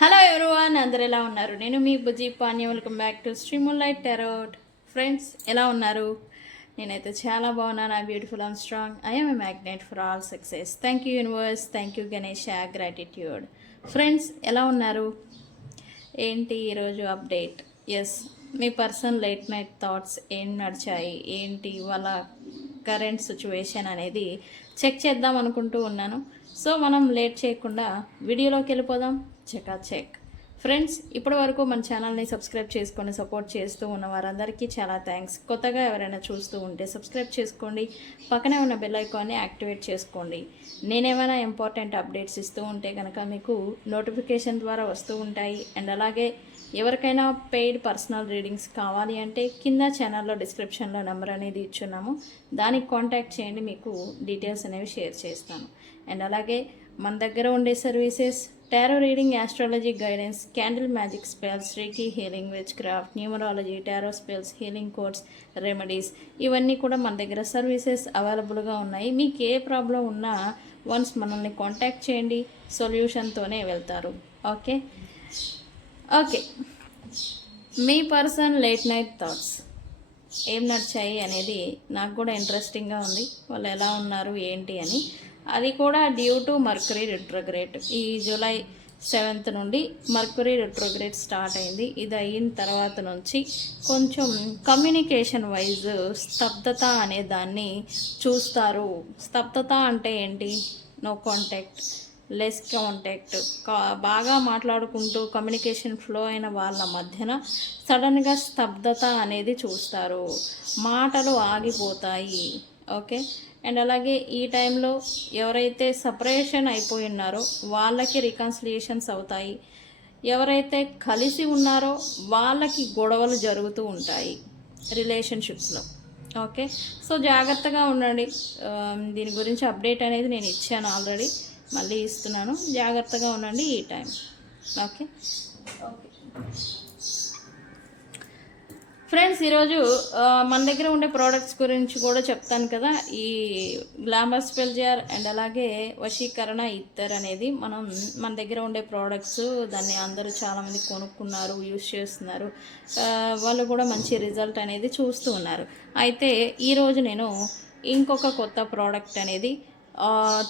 Hello everyone, అందరు ఎలా ఉన్నారు? నేను మీ Bujji Panyam. Welcome back to Streamlight Tarot. Friends, ఎలా ఉన్నారు? నేనైతే చాలా బాగున్నాను. I beautiful and strong. I am a magnet for all success. Thank you universe, thank you Ganesh, gratitude. Friends, ఎలా ఉన్నారు? ఏంటి ఈరోజు అప్డేట్? ఎస్, మీ పర్సన్ లేట్ నైట్ థాట్స్ ఏం నడిచాయి, ఏంటి వాళ్ళ కరెంట్ సిచ్యువేషన్ అనేది చెక్ చేద్దాం అనుకుంటూ ఉన్నాను. సో మనం లేట్ చేయకుండా వీడియోలోకి వెళ్ళిపోదాం. చెక్. ఫ్రెండ్స్, ఇప్పటి వరకు మన ఛానల్ని సబ్స్క్రైబ్ చేసుకొని సపోర్ట్ చేస్తూ ఉన్న వారందరికీ చాలా థ్యాంక్స్. కొత్తగా ఎవరైనా చూస్తూ ఉంటే సబ్స్క్రైబ్ చేసుకోండి, పక్కనే ఉన్న బెల్ ఐకాన్ని యాక్టివేట్ చేసుకోండి. నేనేమైనా ఇంపార్టెంట్ అప్డేట్స్ ఇస్తూ ఉంటే కనుక మీకు నోటిఫికేషన్ ద్వారా వస్తూ ఉంటాయి. అండ్ అలాగే ఎవరికైనా పెయిడ్ పర్సనల్ రీడింగ్స్ కావాలి అంటే కింద ఛానల్లో డిస్క్రిప్షన్లో నెంబర్ అనేది ఇచ్చున్నాము, దానికి కాంటాక్ట్ చేయండి, మీకు డీటెయిల్స్ అనేవి షేర్ చేస్తాను. అండ్ అలాగే మన దగ్గర ఉండే services tarot reading, astrology guidance, candle magic spells, reiki healing, which craft, numerology, tarot spells, healing codes, remedies, ఇవన్నీ కూడా మన దగ్గర సర్వీసెస్ అవైలబుల్గా ఉన్నాయి. మీకు ఏ ప్రాబ్లం ఉన్నా వన్స్ మనల్ని కాంటాక్ట్ చేయండి, సొల్యూషన్తోనే వెళ్తారు. ఓకే, మీ పర్సన్ లేట్ నైట్ థాట్స్ ఏం నడిచాయి అనేది నాకు కూడా ఇంట్రెస్టింగ్గా ఉంది. వాళ్ళు ఎలా ఉన్నారు ఏంటి అని. అది కూడా డ్యూ టు మర్కరీ రిట్రోగ్రేడ్. ఈ జూలై 7th నుండి మర్కరీ రిట్రోగ్రేడ్ స్టార్ట్ అయింది. ఇది అయిన తర్వాత నుంచి కొంచెం కమ్యూనికేషన్ వైజ్ స్తబ్దత అనే దాన్ని చూస్తారు. స్తబ్దత అంటే ఏంటి? No contact, less contact. బాగా మాట్లాడుకుంటూ కమ్యూనికేషన్ ఫ్లో అయిన వాళ్ళ మధ్యన సడన్గా స్తబ్దత అనేది చూస్తారు. మాటలు ఆగిపోతాయి. ఓకే, అండ్ అలాగే ఈ టైంలో ఎవరైతే సపరేషన్ అయిపోయి ఉన్నారో వాళ్ళకి రికన్సిలియేషన్స్ అవుతాయి. ఎవరైతే కలిసి ఉన్నారో వాళ్ళకి గొడవలు జరుగుతూ ఉంటాయి రిలేషన్షిప్స్లో. ఓకే, సో జాగ్రత్తగా ఉండండి. దీని గురించి అప్డేట్ అనేది నేను ఇచ్చాను ఆల్రెడీ, మళ్ళీ ఇస్తున్నాను. జాగ్రత్తగా ఉండండి ఈ టైం. ఓకే ఫ్రెండ్స్, ఈరోజు మన దగ్గర ఉండే ప్రోడక్ట్స్ గురించి కూడా చెప్తాను కదా. ఈ గ్లామర్ స్పెల్ జార్ అండ్ అలాగే వశీకరణ ఇత్తర్ అనేది మన దగ్గర ఉండే ప్రోడక్ట్స్. దాన్ని అందరూ చాలామంది కొనుక్కున్నారు, యూజ్ చేస్తున్నారు. వాళ్ళు కూడా మంచి రిజల్ట్ అనేది చూస్తూ ఉన్నారు. అయితే ఈరోజు నేను ఇంకొక కొత్త ప్రోడక్ట్ అనేది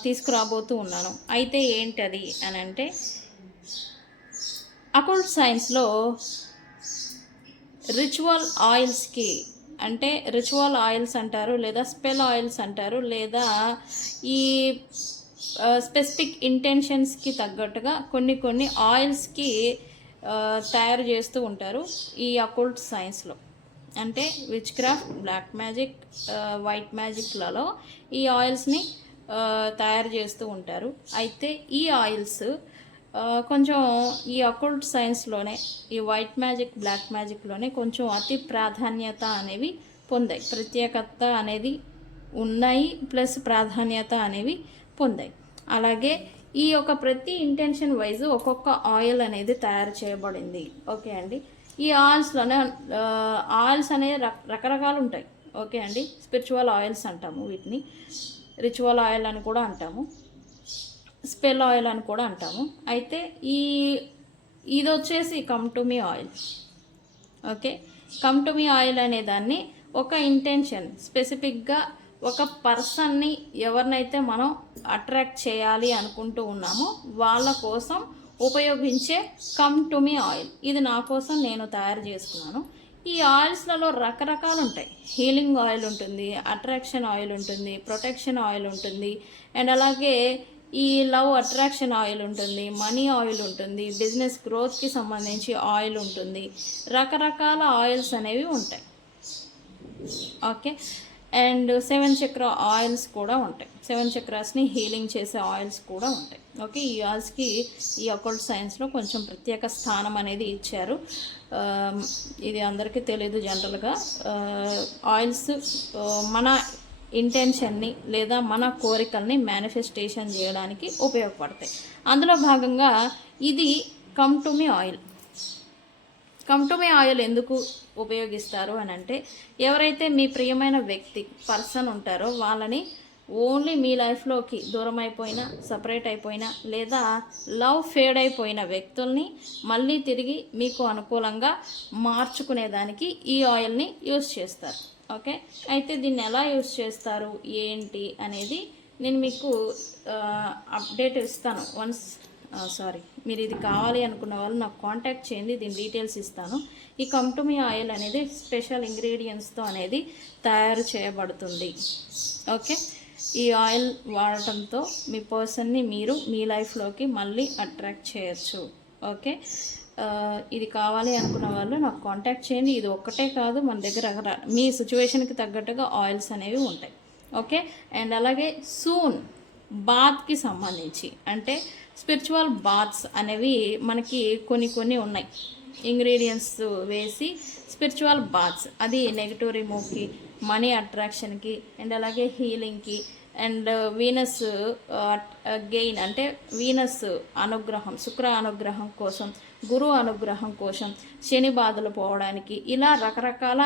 తీసుకురాబోతూ ఉన్నాను. అయితే ఏంటది అని అంటే, అకల్ట్ సైన్స్లో రిచువల్ ఆయిల్స్కి, అంటే రిచువల్ ఆయిల్స్ అంటారు, లేదా స్పెల్ ఆయిల్స్ అంటారు, లేదా ఈ స్పెసిఫిక్ ఇంటెన్షన్స్కి తగ్గట్టుగా కొన్ని ఆయిల్స్కి తయారు చేస్తూ ఉంటారు ఈ అకల్ట్ సైన్స్లో. అంటే witchcraft, black magic, white మ్యాజిక్లలో ఈ ఆయిల్స్ని తయారు చేస్తూ ఉంటారు. అయితే ఈ ఆయిల్స్ కొంచెం ఈ అకల్ట్ సైన్స్లోనే, ఈ వైట్ మ్యాజిక్, బ్లాక్ మ్యాజిక్లోనే కొంచెం అతి ప్రాధాన్యత అనేవి పొందాయి, ప్రత్యేకత అనేది ఉన్నాయి, ప్లస్ ప్రాధాన్యత అనేవి పొందాయి. అలాగే ఈ యొక్క ప్రతి ఇంటెన్షన్ వైజ్ ఒక్కొక్క ఆయిల్ అనేది తయారు చేయబడింది. ఓకే అండి, ఈ ఆయిల్స్లోనే ఆయిల్స్ అనేవి రకరకాలు ఉంటాయి. ఓకే అండి, స్పిరిచువల్ ఆయిల్స్ అంటాము వీటిని, రిచువల్ ఆయిల్ అని కూడా అంటాము, స్పెల్ ఆయిల్ అని కూడా అంటాము. అయితే ఇది వచ్చేసి come to me oil. Okay, come to me oil అనే దాన్ని ఒక ఇంటెన్షన్, స్పెసిఫిక్గా ఒక పర్సన్ని ఎవరినైతే మనం అట్రాక్ట్ చేయాలి అనుకుంటూ ఉన్నామో వాళ్ళ కోసం ఉపయోగించే కమ్ టు మీ ఆయిల్. ఇది నా కోసం నేను తయారు చేసుకున్నాను. ఈ ఆయిల్స్లలో రకరకాలు ఉంటాయి. హీలింగ్ ఆయిల్ ఉంటుంది, అట్రాక్షన్ ఆయిల్ ఉంటుంది, ప్రొటెక్షన్ ఆయిల్ ఉంటుంది, అండ్ అలాగే ఈ లవ్ అట్రాక్షన్ ఆయిల్ ఉంటుంది, మనీ ఆయిల్ ఉంటుంది, బిజినెస్ గ్రోత్కి సంబంధించి ఆయిల్ ఉంటుంది. రకరకాల ఆయిల్స్ అనేవి ఉంటాయి. ఓకే, అండ్ 7 చక్ర ఆయిల్స్ కూడా ఉంటాయి. 7 చక్రాస్ని హీలింగ్ చేసే ఆయిల్స్ కూడా ఉంటాయి. ఓకే, ఈ ఆయిల్స్కి ఈ అకల్ట్ సైన్స్లో కొంచెం ప్రత్యేక స్థానం అనేది ఇచ్చారు. ఇది అందరికీ తెలియదు. జనరల్గా ఆయిల్స్ మన ఇంటెన్షన్ని లేదా మన కోరికల్ని మేనిఫెస్టేషన్ చేయడానికి ఉపయోగపడతాయి. అందులో భాగంగా ఇది come to me oil. Come to me oil ఎందుకు ఉపయోగిస్తారు అని అంటే, ఎవరైతే మీ ప్రియమైన వ్యక్తి, పర్సన్ ఉంటారో వాళ్ళని ఓన్లీ మీ లైఫ్లోకి దూరం అయిపోయిన, సపరేట్ అయిపోయిన, లేదా లవ్ ఫేడ్ అయిపోయిన వ్యక్తుల్ని మళ్ళీ తిరిగి మీకు అనుకూలంగా మార్చుకునేదానికి ఈ ఆయిల్ని యూస్ చేస్తారు. ఓకే, అయితే దీన్ని ఎలా యూస్ చేస్తారు ఏంటి అనేది నేను మీకు అప్డేట్ ఇస్తాను. మీరు ఇది కావాలి అనుకున్న వాళ్ళు నాకు కాంటాక్ట్ చేయండి, దీని డీటెయిల్స్ ఇస్తాను. ఈ కమ్ టు మీ ఆయిల్ అనేది స్పెషల్ ఇంగ్రీడియంట్స్తో అనేది తయారు చేయబడుతుంది. ఓకే, ఈ ఆయిల్ వాడటంతో మీ పర్సన్ని మీరు మీ లైఫ్లోకి మళ్ళీ అట్రాక్ట్ చేయొచ్చు. ఓకే, ఇది కావాలి అనుకున్న వాళ్ళు నాకు కాంటాక్ట్ చేయండి. ఇది ఒక్కటే కాదు, మన దగ్గర మీ సిచ్యువేషన్కి తగ్గట్టుగా ఆయిల్స్ అనేవి ఉంటాయి. ఓకే, అండ్ అలాగే సూన్ బాత్కి సంబంధించి అంటే స్పిరిచువల్ బాత్స్ అనేవి మనకి కొన్ని ఉన్నాయి. ఇంగ్రీడియంట్స్ వేసి స్పిరిచువల్ బాత్స్, అది నెగిటివ్ రిమూవ్కి, మనీ అట్రాక్షన్కి, అండ్ అలాగే హీలింగ్కి, అండ్ వీనస్ గెయిన్ అంటే వీనస్ అనుగ్రహం, శుక్ర అనుగ్రహం కోసం, గురు అనుగ్రహం కోసం, శని బాధలు పోవడానికి, ఇలా రకరకాల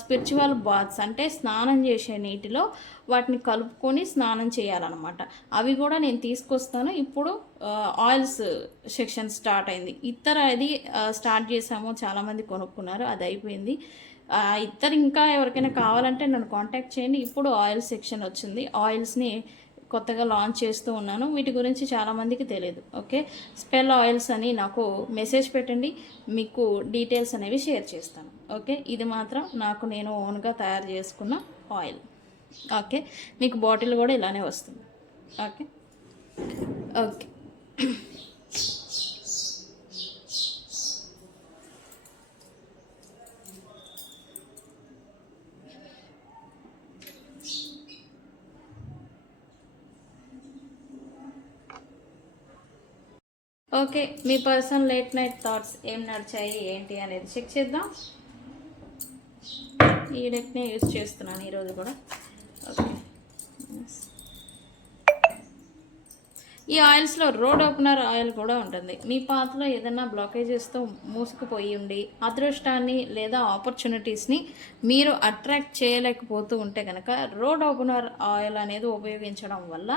స్పిరిచువల్ బాత్స్ అంటే స్నానం చేసే నీటిలో వాటిని కలుపుకొని స్నానం చేయాలన్నమాట. అవి కూడా నేను తీసుకొస్తాను. ఇప్పుడు ఆయిల్స్ సెక్షన్ స్టార్ట్ అయింది. అది స్టార్ట్ చేసాము, చాలామంది కొనుక్కున్నారు, అది అయిపోయింది. ఇంకా ఎవరికైనా కావాలంటే నన్ను కాంటాక్ట్ చేయండి. ఇప్పుడు ఆయిల్ సెక్షన్ వచ్చింది, ఆయిల్స్ని కొత్తగా లాంచ్ చేస్తూ ఉన్నాను. వీటి గురించి చాలామందికి తెలియదు. ఓకే, స్పెల్ ఆయిల్స్ అని నాకు మెసేజ్ పెట్టండి, మీకు డీటెయిల్స్ అనేవి షేర్ చేస్తాను. ఓకే, ఇది మాత్రం నేను ఓన్గా తయారు చేసుకున్న ఆయిల్. ఓకే, మీకు బాటిల్ కూడా ఇలానే వస్తుంది. ఓకే ఓకే ఓకే, మీ పర్సన్ లేట్ నైట్ థాట్స్ ఏం నడిచాయి ఏంటి అనేది చెక్ చేద్దాం. ఈ డెక్నే యూజ్ చేస్తున్నాను ఈరోజు కూడా. ఓకే, ఈ ఆయిల్స్లో రోడ్ ఓపెనర్ ఆయిల్ కూడా ఉంటుంది. మీ పాత్రలో ఏదైనా బ్లాకేజెస్తో మూసుకుపోయి ఉండి అదృష్టాన్ని లేదా ఆపర్చునిటీస్ని మీరు అట్రాక్ట్ చేయలేకపోతూ ఉంటే కనుక రోడ్ ఓపెనర్ ఆయిల్ అనేది ఉపయోగించడం వల్ల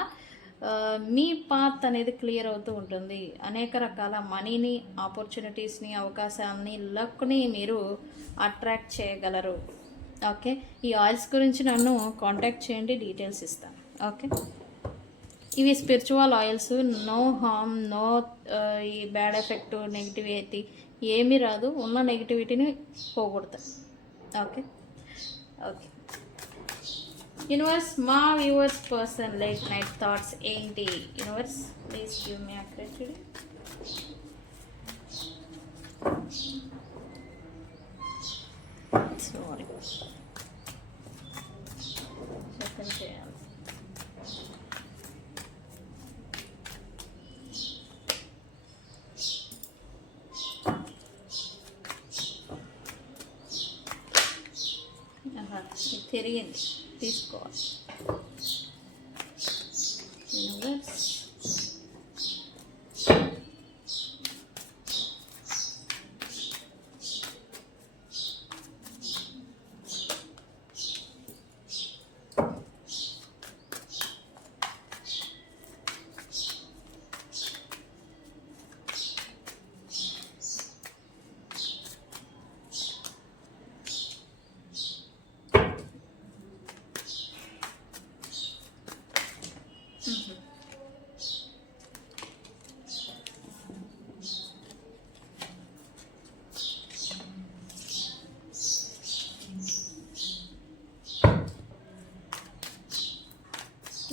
మీ పాత్ అనేది క్లియర్ అవుతూ ఉంటుంది. అనేక రకాల మనీని, ఆపర్చునిటీస్ని, అవకాశాలని, లక్ని మీరు అట్రాక్ట్ చేయగలరు. ఓకే, ఈ ఆయిల్స్ గురించి నన్ను కాంటాక్ట్ చేయండి, డీటెయిల్స్ ఇస్తాను. ఓకే, ఇవి spiritual oils, no harm, no ఈ బ్యాడ్ ఎఫెక్ట్, నెగిటివిటీ ఏమీ రాదు, ఉన్న నెగిటివిటీని పోగొడతాయి. ఓకే ఓకే యూనివర్స్, మా viewers person late night thoughts ఏంటి? Universe please give me accurate reading. Sorry, second చేయాలి. తిరిగింది, తీసుకోవాలి.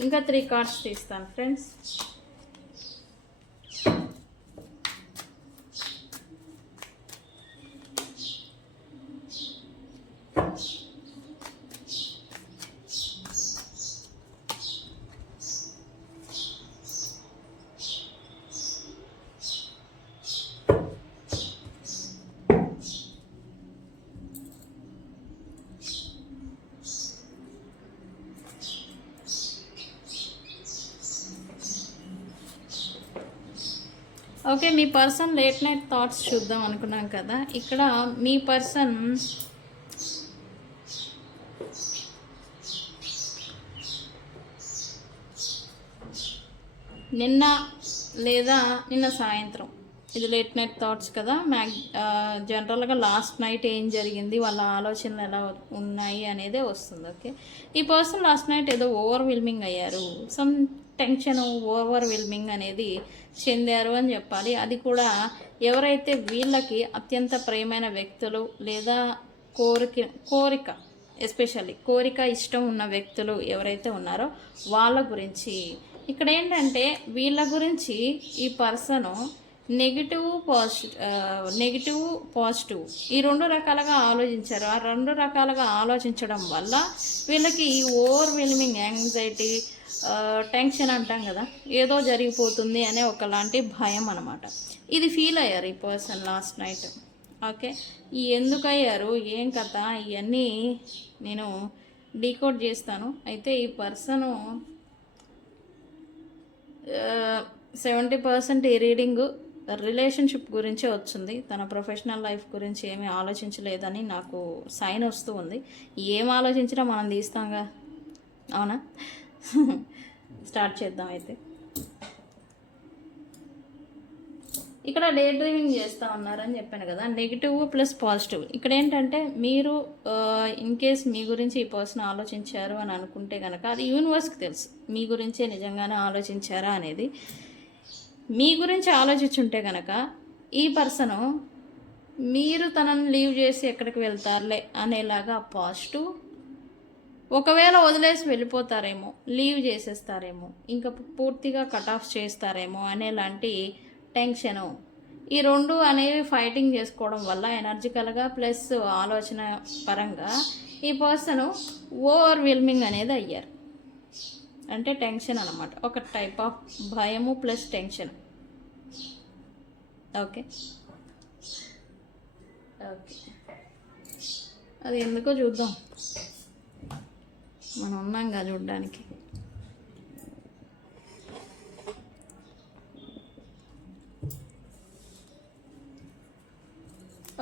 ఇంకా 3 కార్డ్స్ తీస్తాను ఫ్రెండ్స్. ఓకే, మీ పర్సన్ లేట్ నైట్ థాట్స్ చూద్దాం అనుకున్నాం కదా. ఇక్కడ మీ పర్సన్ నిన్న లేదా నిన్న సాయంత్రం, ఇది లేట్ నైట్ థాట్స్ కదా, జనరల్గా లాస్ట్ నైట్ ఏం జరిగింది, వాళ్ళ ఆలోచనలు ఎలా ఉన్నాయి అనేదే వస్తుంది. ఓకే, ఈ పర్సన్ లాస్ట్ నైట్ ఏదో ఓవర్వెల్మింగ్ అయ్యారు, సమ్ టెన్షన్ ఓవర్వెల్మింగ్ అనేది చెందారు అని చెప్పాలి. అది కూడా ఎవరైతే వీళ్ళకి అత్యంత ప్రియమైన వ్యక్తులు లేదా కోరిక ఎస్పెషల్లీ కోరిక ఇష్టం ఉన్న వ్యక్తులు ఎవరైతే ఉన్నారో వాళ్ళ గురించి ఇక్కడ ఏంటంటే, వీళ్ళ గురించి ఈ పర్సను నెగిటివ్ పాజిటివ్ ఈ రెండు రకాలుగా ఆలోచించారు. ఆ రెండు రకాలుగా ఆలోచించడం వల్ల వీళ్ళకి ఈ ఓవర్వెల్మింగ్ యాంగ్జైటీ, టెన్షన్ అంటాం కదా, ఏదో జరిగిపోతుంది అనే ఒకలాంటి భయం అనమాట. ఇది ఫీల్ అయ్యారు ఈ పర్సన్ లాస్ట్ నైట్. ఓకే, ఎందుకు అయ్యారు, ఏం కథ, ఇవన్నీ నేను డీకోడ్ చేస్తాను. అయితే ఈ పర్సను 70% ఈ రీడింగ్ రిలేషన్షిప్ గురించే వచ్చింది. తన ప్రొఫెషనల్ లైఫ్ గురించి ఏమీ ఆలోచించలేదని నాకు సైన్ వస్తూ ఉంది. ఏం ఆలోచించినా మనం తీస్తాంగా, అవునా? స్టార్ట్ చేద్దాం. అయితే ఇక్కడ డే డ్రీమింగ్ చేస్తూ ఉన్నారని చెప్పాను కదా, నెగిటివ్ ప్లస్ పాజిటివ్. ఇక్కడ ఏంటంటే, మీరు ఇన్ కేస్ మీ గురించి ఈ పర్సన్ ఆలోచించారు అని అనుకుంటే కనుక అది యూనివర్స్కి తెలుసు మీ గురించే నిజంగానే ఆలోచించారా అనేది. మీ గురించి ఆలోచించుంటే కనుక ఈ పర్సను మీరు తనని లీవ్ చేసి ఎక్కడికి వెళ్తారులే అనేలాగా పాజిటివ్, ఒకవేళ వదిలేసి వెళ్ళిపోతారేమో, లీవ్ చేసేస్తారేమో, ఇంకా పూర్తిగా కట్ ఆఫ్ చేస్తారేమో అనేలాంటి టెన్షను. ఈ రెండు అనేవి ఫైటింగ్ చేసుకోవడం వల్ల ఎనర్జికల్గా ప్లస్ ఆలోచన పరంగా ఈ పర్సను ఓవర్వెల్మింగ్ అనేది అయ్యారు. అంటే టెన్షన్ అనమాట, ఒక టైప్ ఆఫ్ భయము ప్లస్ టెన్షన్. ఓకే ఓకే, అది ఎందుకో చూద్దాం, మనం ఉన్నాంగా చూడ్డానికి.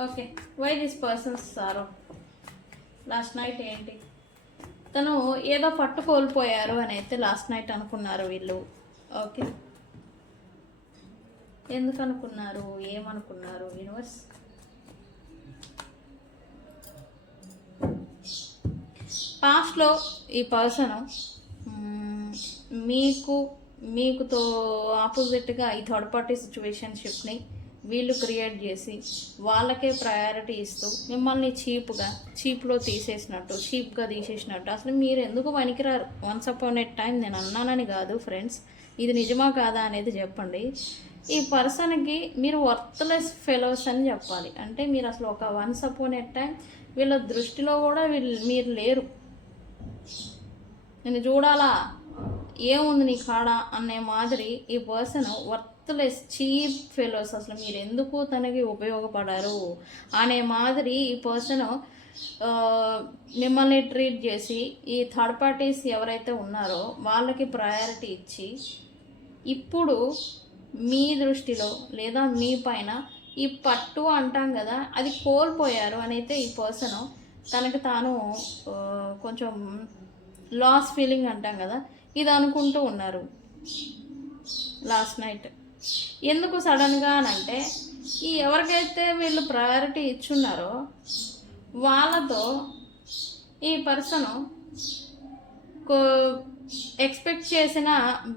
Okay, why this persons sorrow last night ఏంటి, తను ఏదో పట్టు కోల్పోయారు అని అయితే లాస్ట్ నైట్ అనుకున్నారు వీళ్ళు. ఓకే, ఎందుకు అనుకున్నారు, ఏమనుకున్నారు యూనివర్స్? పాస్ట్లో ఈ పర్సన్ మీకుతో ఆపోజిట్గా ఈ థర్డ్ పార్టీ సిచ్యువేషన్షిప్ని వీళ్ళు క్రియేట్ చేసి వాళ్ళకే ప్రయారిటీ ఇస్తూ మిమ్మల్ని చీప్లో చీప్గా తీసేసినట్టు. అసలు మీరు ఎందుకు పనికిరారు, వన్స్ అపాన్ ఎ టైం, నేను అన్నానని కాదు ఫ్రెండ్స్, ఇది నిజమా కాదా అనేది చెప్పండి. ఈ పర్సన్కి మీరు వర్త్లెస్ ఫెలోస్ అని చెప్పాలి. అంటే మీరు అసలు ఒక వన్స్ అపాన్ ఎ టైం వీళ్ళ దృష్టిలో కూడా మీరు లేరు. నేను చూడాలా, ఏముంది నీ కాడ అనే మాదిరి ఈ పర్సన్ వర్త్లెస్ చీప్ ఫెలోస్, అసలు మీరు ఎందుకు తనకి ఉపయోగపడారు అనే మాదిరి ఈ పర్సన్ మిమ్మల్ని ట్రీట్ చేసి ఈ థర్డ్ పార్టీస్ ఎవరైతే ఉన్నారో వాళ్ళకి ప్రయారిటీ ఇచ్చి ఇప్పుడు మీ దృష్టిలో లేదా మీ పైన ఈ పట్టు అంటాం కదా అది కోల్పోయారు అని అయితే ఈ పర్సన్ తనకి తాను కొంచెం లాస్ ఫీలింగ్ అంటాం కదా ఇది అనుకుంటూ ఉన్నారు లాస్ట్ నైట్. ఎందుకు సడన్గా అని అంటే, ఈ ఎవరికైతే వీళ్ళు ప్రయారిటీ ఇచ్చున్నారో వాళ్ళతో ఈ పర్సన్ ఎక్స్పెక్ట్ చేసిన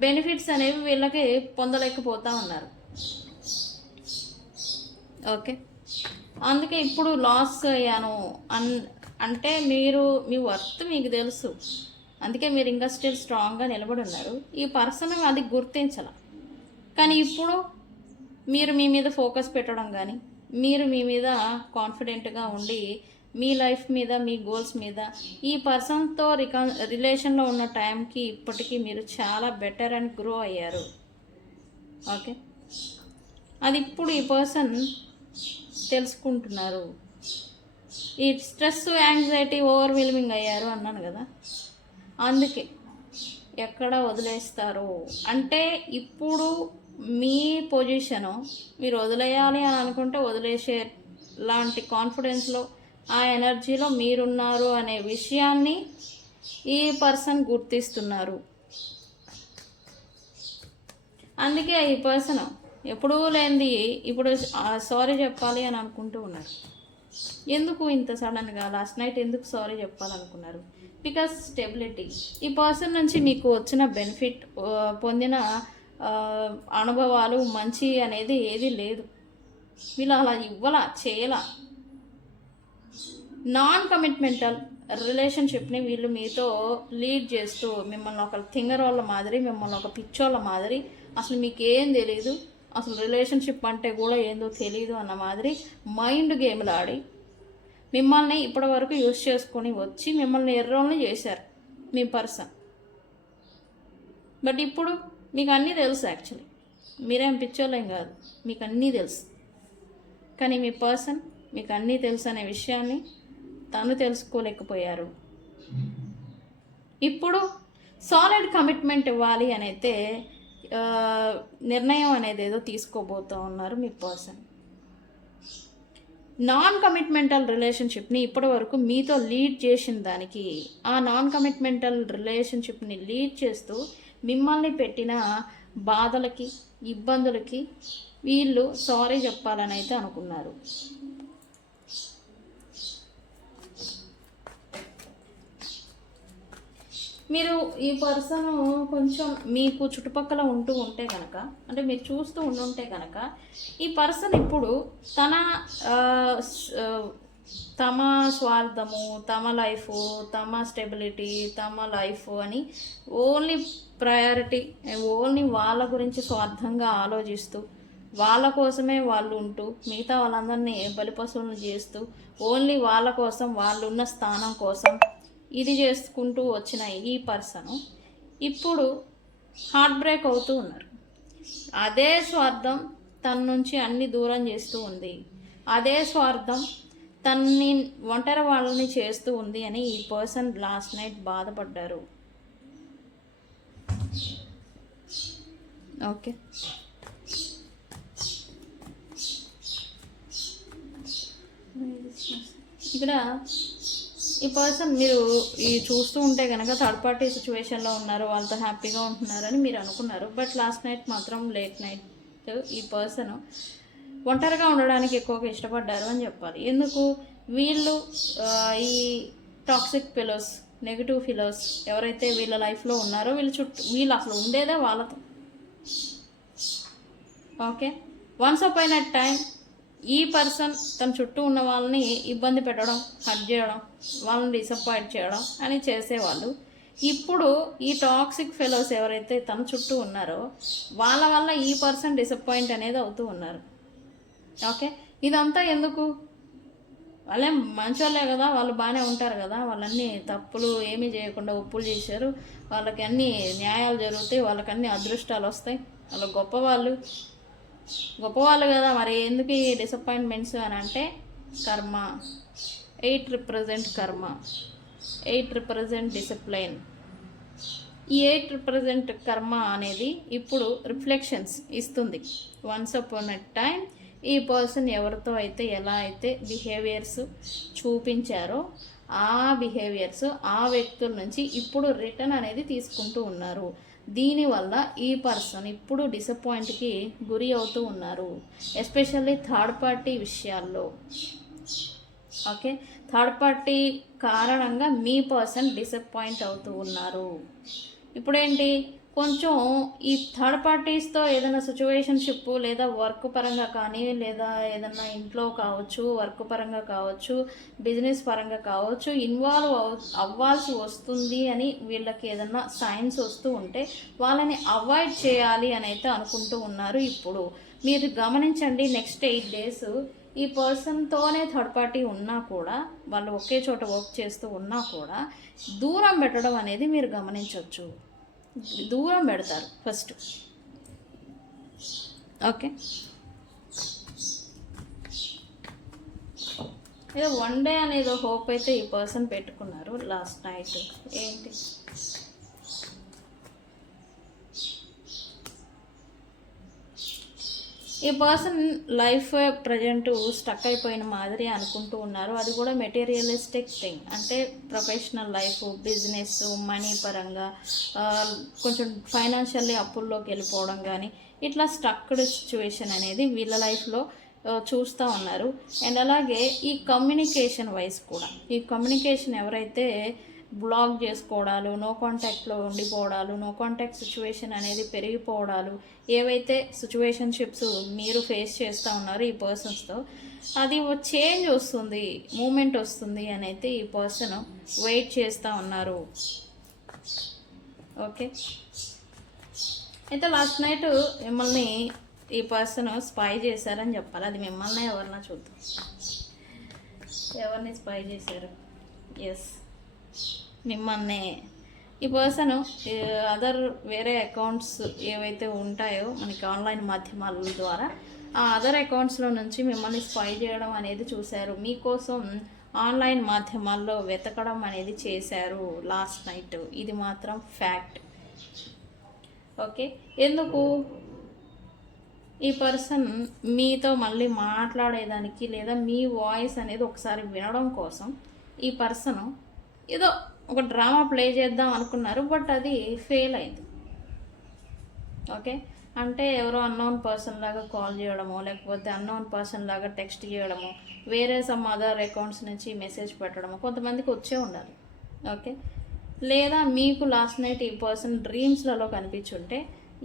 బెనిఫిట్స్ అనేవి వీళ్ళకి పొందలేకపోతూ ఉన్నారు. ఓకే, అందుకే ఇప్పుడు లాస్ అయ్యాను అంటే మీ వర్త్ మీకు తెలుసు, అందుకే మీరు ఇంకా స్టిల్ స్ట్రాంగ్గా నిలబడి ఉన్నారు. ఈ పర్సన్ అది గుర్తించాల, కానీ ఇప్పుడు మీరు మీ మీద ఫోకస్ పెట్టడం కానీ మీరు మీ మీద కాన్ఫిడెంట్గా ఉండి మీ లైఫ్ మీద మీ గోల్స్ మీద ఈ పర్సన్తో రిలేషన్లో ఉన్న టైంకి ఇప్పటికీ మీరు చాలా బెటర్ అండ్ గ్రో అయ్యారు. ఓకే, అది ఇప్పుడు ఈ పర్సన్ తెలుసుకుంటున్నారు. ఈ స్ట్రెస్ యాంగ్జైటీ ఓవర్వెల్మింగ్ అయ్యారు అన్నాను కదా, అందుకే ఎక్కడ వదిలేస్తారు అంటే ఇప్పుడు మీ పొజిషను మీరు వదిలేయాలి అని అనుకుంటే వదిలేసే లాంటి కాన్ఫిడెన్స్లో ఆ ఎనర్జీలో మీరున్నారు అనే విషయాన్ని ఈ పర్సన్ గుర్తిస్తున్నారు. అందుకే ఈ పర్సన్ ఎప్పుడూ లేనిది ఇప్పుడు సారీ చెప్పాలి అని అనుకుంటూ ఉన్నారు. ఎందుకు ఇంత సడన్గా లాస్ట్ నైట్ ఎందుకు సారీ చెప్పాలనుకున్నారు? Because stability. ఈ పర్సన్ నుంచి మీకు వచ్చిన బెనిఫిట్, పొందిన అనుభవాలు మంచి అనేది ఏది లేదు. వీళ్ళు అలా చేయలా. నాన్ కమిట్మెంటల్ రిలేషన్షిప్ని వీళ్ళు మీతో లీడ్ చేస్తూ మిమ్మల్ని ఒక తింగరోళ్ళ మాదిరి, మిమ్మల్ని ఒక పిచ్చోళ్ళ మాదిరి, అసలు మీకేం తెలీదు, అసలు రిలేషన్షిప్ అంటే కూడా ఏందో తెలీదు అన్న మాదిరి మైండ్ గేమ్లు ఆడి మిమ్మల్ని ఇప్పటి వరకు యూజ్ చేసుకొని వచ్చి మిమ్మల్ని ఎర్రోల్ని చేశారు మీ పర్సన్. బట్ ఇప్పుడు మీకు అన్నీ తెలుసు. యాక్చువల్లీ మీరేం పిచ్చోళ్ళేం కాదు, మీకు అన్నీ తెలుసు. కానీ మీ పర్సన్ మీకు అన్నీ తెలుసు అనే విషయాన్ని తను తెలుసుకోలేకపోయారు. ఇప్పుడు సాలిడ్ కమిట్మెంట్ ఇవ్వాలి అని అయితే నిర్ణయం అనేది ఏదో తీసుకోబోతూ ఉన్నారు మీ పర్సన్. నాన్ కమిట్మెంటల్ రిలేషన్షిప్ని ఇప్పటి వరకు మీతో లీడ్ చేసిన దానికి, ఆ నాన్ కమిట్మెంటల్ రిలేషన్షిప్ని లీడ్ చేస్తూ మిమ్మల్ని పెట్టిన బాధలకి, ఇబ్బందులకి వీళ్ళు సారీ చెప్పాలని అయితే అనుకున్నారు. మీరు ఈ పర్సన్ కొంచెం మీకు చుట్టుపక్కల ఉంటే కనుక, అంటే మీరు చూస్తూ ఉంటే కనుక, ఈ పర్సన్ ఇప్పుడు తమ స్వార్థము, తమ లైఫ్, తమ స్టెబిలిటీ, తమ లైఫ్ అని ఓన్లీ ప్రయారిటీ, ఓన్లీ వాళ్ళ గురించి స్వార్థంగా ఆలోచిస్తూ వాళ్ళ కోసమే వాళ్ళు ఉంటూ మిగతా వాళ్ళందరినీ బలిపశువులను చేస్తూ ఓన్లీ వాళ్ళ కోసం, వాళ్ళున్న స్థానం కోసం ఇది చేసుకుంటూ వచ్చిన ఈ పర్సన్ ఇప్పుడు హార్ట్ బ్రేక్ అవుతూ ఉన్నారు. అదే స్వార్థం తన నుంచి అన్ని దూరం చేస్తూ ఉంది. అదే స్వార్థం తన్ని ఒంటరి వాళ్ళని చేస్తూ ఉంది అని ఈ పర్సన్ లాస్ట్ నైట్ బాధపడ్డారు. ఓకే, ఇక్కడ ఈ పర్సన్ మీరు ఈ చూస్తూ ఉంటే కనుక థర్డ్ పార్టీ సిచ్యువేషన్లో ఉన్నారు, వాళ్ళతో హ్యాపీగా ఉంటున్నారని మీరు అనుకున్నారు. బట్ లాస్ట్ నైట్ మాత్రం లేట్ నైట్ ఈ పర్సన్ ఒంటరిగా ఉండడానికి ఎక్కువగా ఇష్టపడ్డారు అని చెప్పాలి. ఎందుకు? వీళ్ళు ఈ టాక్సిక్ ఫెలోస్, నెగిటివ్ ఫెలోస్ ఎవరైతే వీళ్ళ లైఫ్లో ఉన్నారో వీళ్ళు అసలు ఉండేదే వాళ్ళతో. Okay, once upon a time ఈ పర్సన్ తన చుట్టూ ఉన్న వాళ్ళని ఇబ్బంది పెట్టడం, హర్ట్ చేయడం, వాళ్ళని డిసప్పాయింట్ చేయడం అని చేసేవాళ్ళు. ఇప్పుడు ఈ టాక్సిక్ ఫెలోస్ ఎవరైతే తన చుట్టూ ఉన్నారో వాళ్ళ వల్ల ఈ పర్సన్ డిసప్పాయింట్ అనేది అవుతూ ఉన్నారు. ఓకే, ఇదంతా ఎందుకు? వాళ్ళే మంచోళ్ళే కదా, వాళ్ళు బాగానే ఉంటారు కదా, వాళ్ళన్నీ తప్పులు ఏమీ చేయకుండా ఒప్పులు చేశారు, వాళ్ళకి అన్ని న్యాయాలు జరుగుతాయి, వాళ్ళకి అన్ని అదృష్టాలు వస్తాయి, వాళ్ళు గొప్పవాళ్ళు కదా, మరి ఎందుకు ఈ డిసప్పాయింట్మెంట్స్ అని అంటే కర్మ. 8 రిప్రజెంట్ కర్మ, 8 రిప్రజెంట్ డిసిప్లైన్. ఈ 8 రిప్రజెంట్ కర్మ అనేది ఇప్పుడు రిఫ్లెక్షన్స్ ఇస్తుంది. వన్స్ అపాన్ ఎ టైం ఈ పర్సన్ ఎవరితో అయితే ఎలా అయితే బిహేవియర్స్ చూపించారో ఆ బిహేవియర్స్ ఆ వ్యక్తుల నుంచి ఇప్పుడు రిటర్న్ అనేది తీసుకుంటూ ఉన్నారు. దీనివల్ల ఈ పర్సన్ ఇప్పుడు డిసప్పాయింట్కి గురి అవుతూ ఉన్నారు, ఎస్పెషల్లీ థర్డ్ పార్టీ విషయాల్లో. ఓకే, థర్డ్ పార్టీ కారణంగా మీ పర్సన్ డిసప్పాయింట్ అవుతూ ఉన్నారు. ఇప్పుడేంటి, కొంచెం ఈ థర్డ్ పార్టీస్తో ఏదైనా సిచ్యువేషన్షిప్ లేదా వర్క్ పరంగా కానీ, లేదా ఏదైనా ఇంట్లో కావచ్చు, వర్క్ పరంగా కావచ్చు, బిజినెస్ పరంగా కావచ్చు, ఇన్వాల్వ్ అవ్వాల్సి వస్తుంది అని వీళ్ళకి ఏదైనా సైన్స్ వస్తూ ఉంటే వాళ్ళని అవాయిడ్ చేయాలి అని అయితే అనుకుంటూ ఉన్నారు. ఇప్పుడు మీరు గమనించండి, నెక్స్ట్ 8 days ఈ పర్సన్తోనే థర్డ్ పార్టీ ఉన్నా కూడా, వాళ్ళు ఒకే చోట వర్క్ చేస్తూ ఉన్నా కూడా దూరం పెట్టడం అనేది మీరు గమనించవచ్చు. దూరం పెడతారు ఫస్ట్. ఓకే, ఏదో 1 day అనేది హోప్ అయితే ఈ పర్సన్ పెట్టుకున్నారు లాస్ట్ నైట్. ఏంటి, ఈ పర్సన్ లైఫ్ ప్రజెంట్ స్టక్ అయిపోయిన మాదిరి అనుకుంటూ ఉన్నారు. అది కూడా మెటీరియలిస్టిక్ థింగ్, అంటే ప్రొఫెషనల్ లైఫ్, బిజినెస్, మనీ పరంగా కొంచెం ఫైనాన్షియల్లీ అప్పుల్లోకి వెళ్ళిపోవడం కానీ ఇట్లా స్టక్డ్ సిచ్యువేషన్ అనేది వీళ్ళ లైఫ్లో చూస్తూ ఉన్నారు. అండ్ అలాగే ఈ కమ్యూనికేషన్ వైజ్ కూడా, ఈ కమ్యూనికేషన్ ఎవరైతే బ్లాక్ చేసుకోవడాలు, నో కాంటాక్ట్లో ఉండిపోవడాలు, నో కాంటాక్ట్ సిచ్యువేషన్ అనేది పెరిగిపోవడాలు, ఏవైతే సిచ్యువేషన్షిప్స్ మీరు ఫేస్ చేస్తూ ఉన్నారు ఈ పర్సన్స్తో, అది చేంజ్ వస్తుంది, మూమెంట్ వస్తుంది అని అయితే ఈ పర్సన్ వెయిట్ చేస్తూ ఉన్నారు. ఓకే, అయితే లాస్ట్ నైట్ మిమ్మల్ని ఈ పర్సన్ స్పై చేశారని చెప్పాలి. అది మిమ్మల్ని ఎవరన్నా చూద్దాం, ఎవరిని స్పై చేశారు? ఎస్, మిమ్మల్ని. ఈ పర్సన్ అదర్ వేరే అకౌంట్స్ ఏవైతే ఉంటాయో మనకి ఆన్లైన్ మాధ్యమాల ద్వారా, ఆ అదర్ అకౌంట్స్లో నుంచి మిమ్మల్ని స్పై చేయడం అనేది చూశారు. మీకోసం ఆన్లైన్ మాధ్యమాల్లో వెతకడం అనేది చేశారు లాస్ట్ నైట్. ఇది మాత్రం ఫ్యాక్ట్. ఓకే, ఎందుకు? ఈ పర్సన్ మీతో మళ్ళీ మాట్లాడేదానికి లేదా మీ వాయిస్ అనేది ఒకసారి వినడం కోసం ఈ పర్సన్ ఏదో ఒక డ్రామా ప్లే చేద్దాం అనుకున్నారు, బట్ అది ఫెయిల్ అయింది. ఓకే, అంటే ఎవరో అన్నోన్ పర్సన్ లాగా కాల్ చేయడమో, లేకపోతే అన్నోన్ పర్సన్ లాగా టెక్స్ట్ చేయడమో, వేరే సమ్ అదర్ అకౌంట్స్ నుంచి మెసేజ్ పెట్టడమో కొంతమందికి వచ్చే ఉండాలి. ఓకే, లేదా మీకు లాస్ట్ నైట్ ఈ పర్సన్ డ్రీమ్స్లలో కనిపించుంటే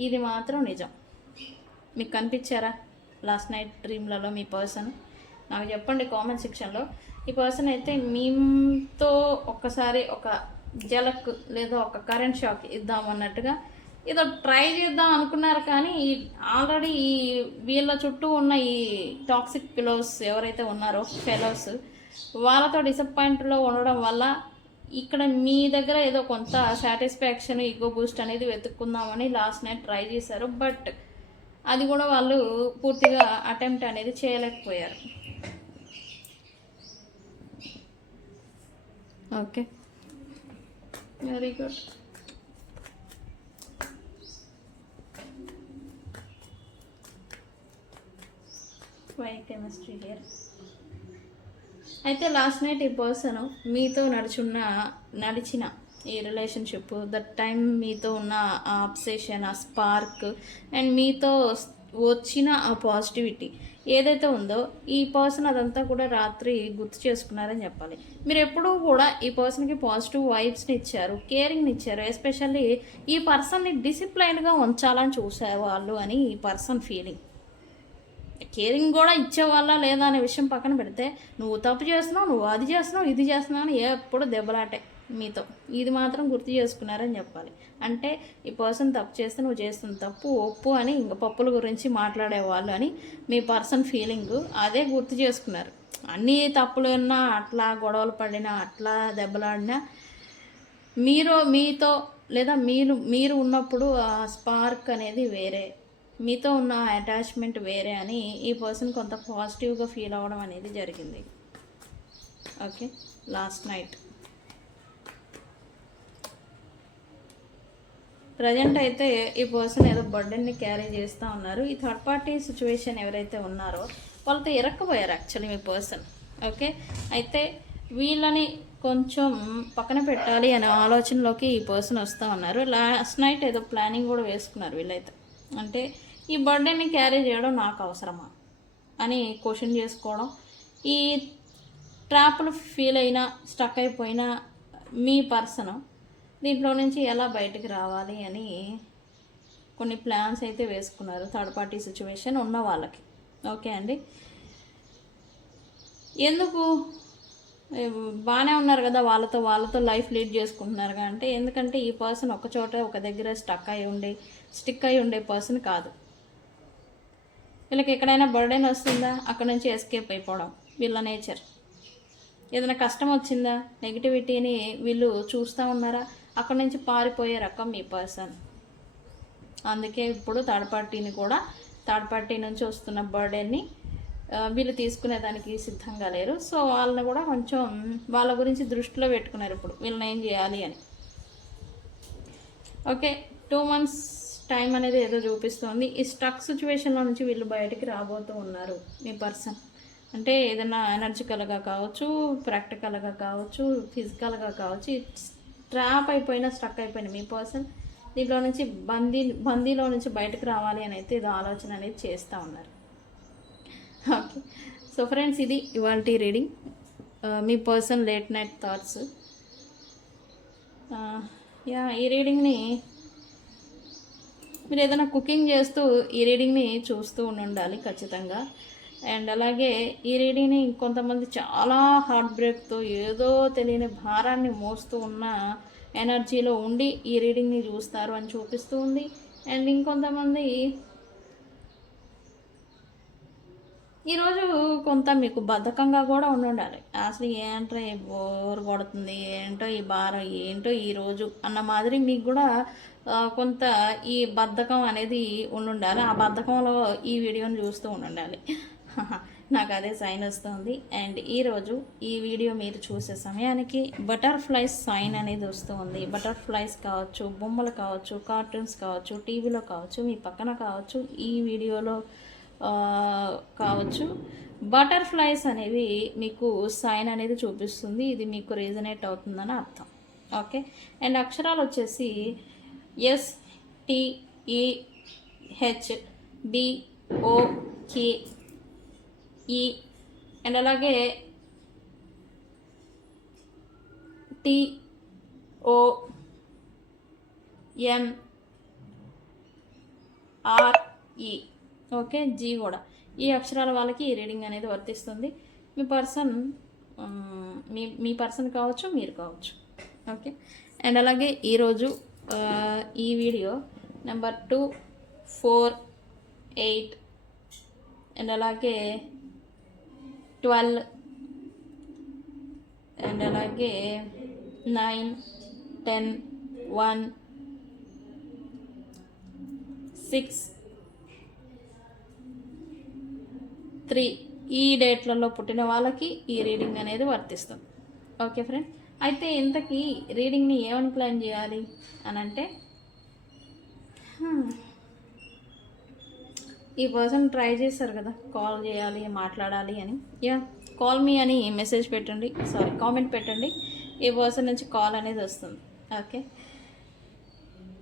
ఇది మాత్రం నిజం. మీకు కనిపించారా లాస్ట్ నైట్ డ్రీమ్లలో మీ పర్సన్? నాకు చెప్పండి కామెంట్ సెక్షన్లో. ఈ పర్సన్ అయితే మీతో ఒక్కసారి ఒక జలక్ లేదా ఒక కరెంట్ షాక్ ఇద్దామన్నట్టుగా ఏదో ట్రై చేద్దాం అనుకున్నారు, కానీ ఆల్రెడీ ఈ వీళ్ళ చుట్టూ ఉన్న ఈ టాక్సిక్ పిలోస్ ఎవరైతే ఉన్నారో ఫెలోస్, వాళ్ళతో డిసప్పాయింట్లో ఉండడం వల్ల ఇక్కడ మీ దగ్గర ఏదో కొంత సాటిస్ఫాక్షన్, ఈగో బూస్ట్ అనేది వెతుక్కుందామని లాస్ట్ నైట్ ట్రై చేశారు, బట్ అది కూడా వాళ్ళు పూర్తిగా అటెంప్ట్ అనేది చేయలేకపోయారు. Okay, very good. Why chemistry here. అయితే లాస్ట్ నైట్ ఈ పర్సన్ మీతో నడిచిన ఈ రిలేషన్షిప్, దట్ టైం మీతో ఉన్న ఆ అబ్సెషన్, ఆ స్పార్క్ అండ్ మీతో వచ్చిన ఆ పాజిటివిటీ ఏదైతే ఉందో ఈ పర్సన్ అదంతా కూడా రాత్రి గుర్తు చేసుకున్నారని చెప్పాలి. మీరు ఎప్పుడూ కూడా ఈ పర్సన్కి పాజిటివ్ వైబ్స్ని ఇచ్చారు, కేరింగ్ని ఇచ్చారు. ఎస్పెషల్లీ ఈ పర్సన్ని డిసిప్లైన్గా ఉంచాలని చూసేవాళ్ళు అని ఈ పర్సన్ ఫీలింగ్. కేరింగ్ కూడా ఇచ్చేవాళ్ళ లేదా అనే విషయం పక్కన పెడితే, నువ్వు తప్పు చేస్తున్నావు, నువ్వు అది చేస్తున్నావు, ఇది చేస్తున్నావు అని ఎప్పుడు దెబ్బలాటే మీతో. ఇది మాత్రం గుర్తు చేసుకున్నారని చెప్పాలి. అంటే ఈ పర్సన్ తప్పు చేస్తే నువ్వు చేస్తున్న తప్పు ఒప్పు అని ఇంకా పప్పుల గురించి మాట్లాడేవాళ్ళు అని మీ పర్సన్ ఫీలింగ్. అదే గుర్తు చేసుకున్నారు. అన్నీ తప్పులు ఉన్నా, అట్లా గొడవలు పడినా, అట్లా దెబ్బలాడినా, మీతో లేదా మీరు ఉన్నప్పుడు ఆ స్పార్క్ అనేది వేరే, మీతో ఉన్న అటాచ్మెంట్ వేరే అని ఈ పర్సన్ కొంత పాజిటివ్గా ఫీల్ అవ్వడం అనేది జరిగింది. Okay, last night. ప్రజెంట్ అయితే ఈ పర్సన్ ఏదో బర్డెన్ని క్యారీ చేస్తూ ఉన్నారు. ఈ థర్డ్ పార్టీ సిచ్యువేషన్ ఎవరైతే ఉన్నారో వాళ్ళతో ఇరక్కపోయారు యాక్చువల్లీ మీ పర్సన్. ఓకే, అయితే వీళ్ళని కొంచెం పక్కన పెట్టాలి అనే ఆలోచనలోకి ఈ పర్సన్ వస్తూ ఉన్నారు. లాస్ట్ నైట్ ఏదో ప్లానింగ్ కూడా వేసుకున్నారు వీళ్ళైతే. అంటే ఈ బర్త్డేని క్యారీ చేయడం నాకు అవసరమా అని క్వశ్చన్ చేసుకోవడం, ఈ ట్రాప్లు ఫీల్ అయినా స్టక్ అయిపోయిన మీ పర్సన్ దీంట్లో నుంచి ఎలా బయటికి రావాలి అని కొన్ని ప్లాన్స్ అయితే వేసుకున్నారు థర్డ్ పార్టీ సిచ్యువేషన్ ఉన్న వాళ్ళకి. ఓకే అండి, ఎందుకు బాగానే ఉన్నారు కదా, వాళ్ళతో లైఫ్ లీడ్ చేసుకుంటున్నారు అంటే, ఎందుకంటే ఈ పర్సన్ ఒక చోట ఒక దగ్గర స్టిక్ అయి ఉండే పర్సన్ కాదు. వీళ్ళకి ఎక్కడైనా బర్డెన్ వస్తుందా అక్కడ నుంచి ఎస్కేప్ అయిపోవడం వీళ్ళ నేచర్. ఏదైనా కష్టం వచ్చిందా, నెగిటివిటీని వీళ్ళు చూస్తూ ఉన్నారా, అక్కడ నుంచి పారిపోయే రకం మీ పర్సన్. అందుకే ఇప్పుడు థర్డ్ పార్టీ నుంచి వస్తున్న బర్డెన్ని వీళ్ళు తీసుకునేదానికి సిద్ధంగా లేరు. సో వాళ్ళని కూడా కొంచెం వాళ్ళ గురించి దృష్టిలో పెట్టుకున్నారు ఇప్పుడు వీళ్ళని ఏం చేయాలి అని. ఓకే, 2 months టైం అనేది ఏదో చూపిస్తుంది. ఈ స్టక్ సిచ్యువేషన్లో నుంచి వీళ్ళు బయటికి రాబోతూ ఉన్నారు. మీ పర్సన్ అంటే ఏదైనా ఎనర్జికల్గా కావచ్చు, ప్రాక్టికల్గా కావచ్చు, ఫిజికల్గా కావచ్చు, ట్రాప్ అయిపోయిన స్టక్ అయిపోయిన మీ పర్సన్ దీంట్లో నుంచి బందీలో నుంచి బయటకు రావాలి అని అయితే ఇది ఆలోచన అనేది చేస్తూ ఉన్నారు. ఓకే, సో ఫ్రెండ్స్, ఇది ఇవాల్టి రీడింగ్. మీ పర్సన్ లేట్ నైట్ థాట్స్. ఈ రీడింగ్ని మీరు ఏదైనా కుకింగ్ చేస్తూ ఈ రీడింగ్ని చూస్తూ ఉండాలి ఖచ్చితంగా. అండ్ అలాగే ఈ రీడింగ్ని కొంతమంది చాలా హార్ట్ బ్రేక్తో ఏదో తెలియని భారాన్ని మోస్తూ ఉన్న ఎనర్జీలో ఉండి ఈ రీడింగ్ని చూస్తారు అని చూపిస్తూ ఉంది. అండ్ ఇంకొంతమంది ఈరోజు కొంత మీకు బద్ధకంగా కూడా ఉండాలి. అసలు ఏంటో బోర్ కొడుతుంది, ఏంటో ఈ భారం, ఏంటో ఈరోజు అన్న మాదిరి మీకు కూడా కొంత ఈ బద్ధకం అనేది ఉండాలి. ఆ బద్ధకంలో ఈ వీడియోని చూస్తూ ఉండాలి. నాకు అదే సైన్ వస్తుంది. అండ్ ఈరోజు ఈ వీడియో మీరు చూసే సమయానికి బటర్ఫ్లైస్ సైన్ అనేది వస్తుంది. బటర్ఫ్లైస్ కావచ్చు, బొమ్మలు కావచ్చు, కార్టూన్స్ కావచ్చు, టీవీలో కావచ్చు, మీ పక్కన కావచ్చు, ఈ వీడియోలో కావచ్చు, బటర్ఫ్లైస్ అనేవి మీకు సైన్ అనేది చూపిస్తుంది. ఇది మీకు రీజనేట్ అవుతుందని అర్థం. ఓకే, అండ్ అక్షరాలు వచ్చేసి STEHBOKE అండ్ అలాగే TOMRE. ఓకే, జీ కూడా. ఈ అక్షరాల వాళ్ళకి ఈ రీడింగ్ అనేది వర్తిస్తుంది. మీ పర్సన్ మీ పర్సన్ కావచ్చు, మీరు కావచ్చు. ఓకే, అండ్ అలాగే ఈరోజు ఈ వీడియో నెంబర్ 2, 4, 8 అండ్ అలాగే 12 అండ్ అలాగే 9, 10, 1, 6, 3 ఈ డేట్లలో పుట్టిన వాళ్ళకి ఈ రీడింగ్ అనేది వర్తిస్తుంది. ఓకే ఫ్రెండ్, అయితే ఇంతకీ రీడింగ్ని ఏమని ప్లాన్ చేయాలి అని అంటే, ఈ పర్సన్ ట్రై చేశారు కదా కాల్ చేయాలి, మాట్లాడాలి అని. కాల్ మీ అని మెసేజ్ పెట్టండి, కామెంట్ పెట్టండి. ఈ పర్సన్ నుంచి కాల్ అనేది వస్తుంది. ఓకే,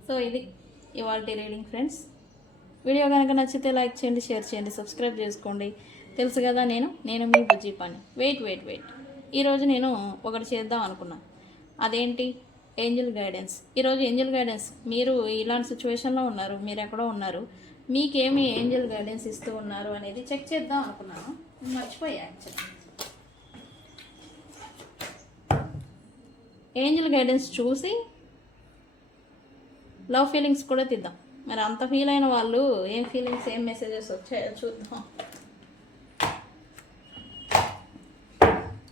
సో ఇది ఇవాల్టి రీడింగ్ ఫ్రెండ్స్. వీడియో కనుక నచ్చితే లైక్ చేయండి, షేర్ చేయండి, సబ్స్క్రైబ్ చేసుకోండి. తెలుసు కదా నేను మీ బుజ్జి పని. వెయిట్ ఈరోజు నేను ఒకటి చేద్దాం అనుకున్నాను. అదేంటి? Angel guidance. ఈరోజు ఏంజల్ గైడెన్స్, మీరు ఇలాంటి సిచ్యువేషన్లో ఉన్నారు, మీరు ఎక్కడో ఉన్నారు, మీకేమి ఏంజల్ గైడెన్స్ ఇస్తూ ఉన్నారు అనేది చెక్ చేద్దాం అనుకున్నాను. మర్చిపోయా యాక్చువల్లీ. ఏంజల్ గైడెన్స్ చూసి లవ్ ఫీలింగ్స్ కూడా తీద్దాం. మరి అంత ఫీల్ అయిన వాళ్ళు ఏం ఫీలింగ్స్, ఏం మెసేజెస్ వచ్చాయో చూద్దాం.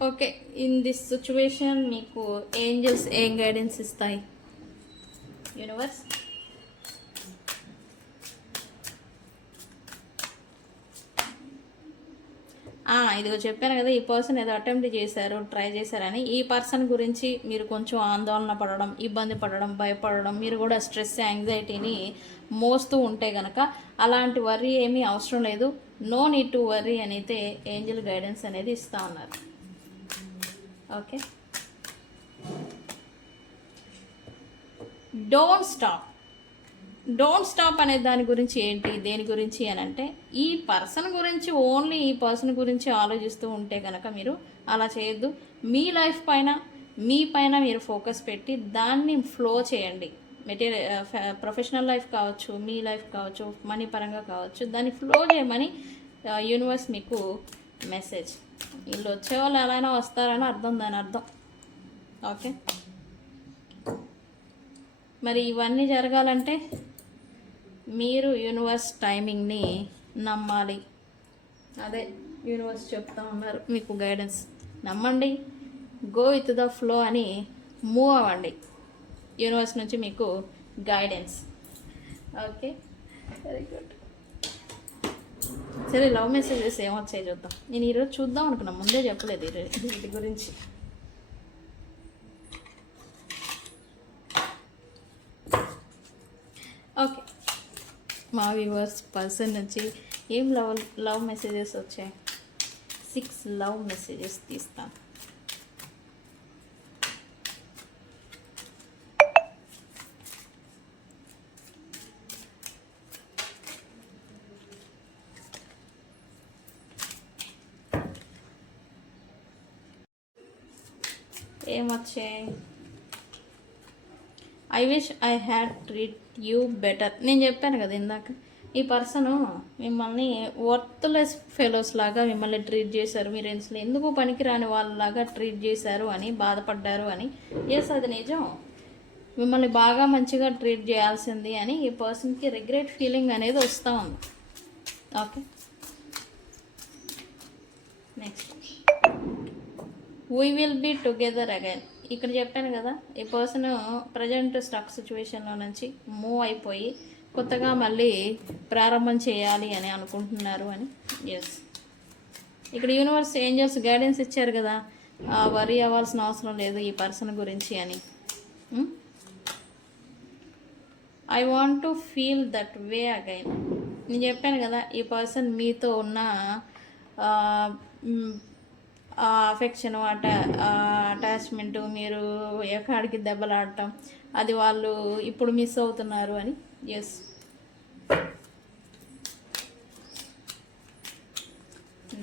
ఓకే, ఇన్ దిస్ సిచ్యువేషన్ మీకు ఏంజల్స్ ఏం గైడెన్స్ ఇస్తాయి? యూనివర్స్, ఇదిగో చెప్పాను కదా, ఈ పర్సన్ ఏదో అటెంప్ట్ చేశారు, ట్రై చేశారని. ఈ పర్సన్ గురించి మీరు కొంచెం ఆందోళన పడడం, ఇబ్బంది పడడం, భయపడడం, మీరు కూడా స్ట్రెస్, యాంగ్జైటీని మోస్తూ ఉంటే కనుక అలాంటి వర్రీ ఏమీ అవసరం లేదు. నో నీడ్ టు వర్రీ అని అయితే ఏంజల్ గైడెన్స్ అనేది ఇస్తూ ఉన్నారు. ఓకే, డోంట్ స్టాప్ అనే దాని గురించి ఏంటి, దేని గురించి అని అంటే, ఈ పర్సన్ గురించి, ఓన్లీ ఈ పర్సన్ గురించి ఆలోచిస్తూ ఉంటే కనుక మీరు అలా చేయొద్దు. మీ లైఫ్ పైన, మీ పైన మీరు ఫోకస్ పెట్టి దాన్ని ఫ్లో చేయండి. ప్రొఫెషనల్ లైఫ్ కావచ్చు, మీ లైఫ్ కావచ్చు, మనీ పరంగా కావచ్చు, దాన్ని ఫ్లో చేయమని యూనివర్స్ మీకు మెసేజ్. వీళ్ళు వచ్చేవాళ్ళు ఎలా అయినా వస్తారని అర్థం, దాని అర్థం. ఓకే, మరి ఇవన్నీ జరగాలంటే మీరు యూనివర్స్ టైమింగ్ని నమ్మాలి. అదే యూనివర్స్ చెప్తా ఉన్నారు మీకు గైడెన్స్. నమ్మండి, గో విత్ ద ఫ్లో అని మూవ్ అవ్వండి. యూనివర్స్ నుంచి మీకు గైడెన్స్. Okay, very good. సరే, లవ్ మెసేజెస్ ఏమొచ్చాయి చూద్దాం. నేను ఈరోజు చూద్దాం అనుకున్నా, ముందే చెప్పలేదు వీటి గురించి. ఓకే, మా వ్యూవర్స్ పర్సన్ నుంచి ఏం లవ్ మెసేజెస్ వచ్చాయి? 6 లవ్ మెసేజెస్ తీస్తాను. ఏమొచ్చాయి? I wish I had treat you better. నేను చెప్పాను కదా ఇందాక, ఈ పర్సను మిమ్మల్ని వర్త్లెస్ ఫెలోస్ లాగా మిమ్మల్ని ట్రీట్ చేశారు, మీరు ఎందుకు పనికిరాని వాళ్ళలాగా ట్రీట్ చేశారు అని బాధపడ్డారు అని. ఎస్, అది నిజం. మిమ్మల్ని బాగా మంచిగా ట్రీట్ చేయాల్సింది అని ఈ పర్సన్కి రిగ్రెట్ ఫీలింగ్ అనేది వస్తూ ఉంది. Okay, next we will be together again. ఇక్కడ చెప్పాను కదా, ఈ పర్సన్ ప్రజెంట్ స్టక్ సిచ్యువేషన్లో నుంచి మూవ్ అయిపోయి కొత్తగా మళ్ళీ ప్రారంభం చేయాలి అని అనుకుంటున్నారు అని. ఎస్, ఇక్కడ యూనివర్స్ ఏంజల్స్ గైడెన్స్ ఇచ్చారు కదా, వరీ అవ్వాల్సిన అవసరం లేదు ఈ పర్సన్ గురించి అని. I want to feel that way again. నేను చెప్పాను కదా, ఈ పర్సన్ మీతో ఉన్న అఫెక్షన్, అటాచ్మెంటు, మీరు ఎక్కడికి దెబ్బలాడటం, అది వాళ్ళు ఇప్పుడు మిస్ అవుతున్నారు అని. ఎస్,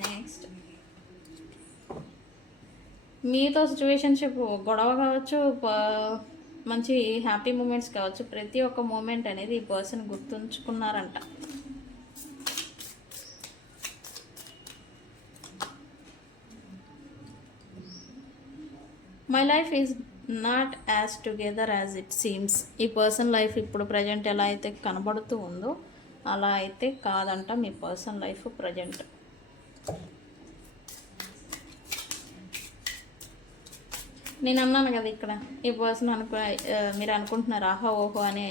నెక్స్ట్ మీతో సిచ్యువేషన్షిప్ గొడవ కావచ్చు, మంచి హ్యాపీ మూమెంట్స్ కావచ్చు, ప్రతి ఒక్క మూమెంట్ అనేది ఈ పర్సన్ గుర్తుంచుకున్నారంట. My life is not as together as it seems. ఈ పర్సన్ లైఫ్ ఇప్పుడు ప్రజెంట్ ఎలా అయితే కనబడుతూ ఉందో అలా అయితే కాదంట మీ పర్సన్ లైఫ్ ప్రజెంట్. నేను అన్నాను కదా, ఇక్కడ ఈ పర్సన్ మీరు అనుకుంటున్నారు ఆహా ఓహో అనే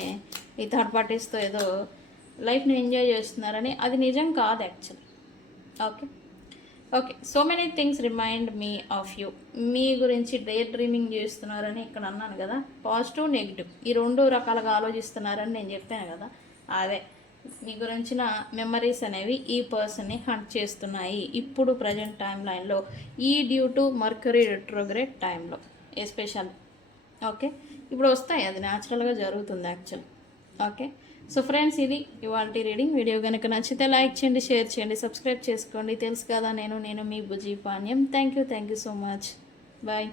ఈ థర్డ్ పార్టీస్తో ఏదో లైఫ్ని ఎంజాయ్ చేస్తున్నారని. అది నిజం కాదు actually. Okay, so many things remind me of you. మీ గురించి డే డ్రీమింగ్ చేస్తున్నారని ఇక్కడ అన్నాను కదా. పాజిటివ్, నెగిటివ్ ఈ 2 రకాలుగా ఆలోచిస్తున్నారని నేను చెప్పాను కదా. అదే మీ గురించిన మెమరీస్ అనేవి ఈ పర్సన్ని హంట్ చేస్తున్నాయి ఇప్పుడు ప్రజెంట్ టైం లైన్లో, ఈ డ్యూ టు మర్క్యూరీ రెట్రోగ్రేడ్ టైంలో ఎస్పెషల్. ఓకే, ఇప్పుడు వస్తాయి, అది న్యాచురల్గా జరుగుతుంది యాక్చువల్. ఓకే, సో ఫ్రెండ్స్, ఇది ఇవాళ రీడింగ్. వీడియో కనుక నచ్చితే లైక్ చేయండి, షేర్ చేయండి, సబ్స్క్రైబ్ చేసుకోండి. తెలుసు కదా, నేను మీ Bujji Panyam. Thank you so much. Bye.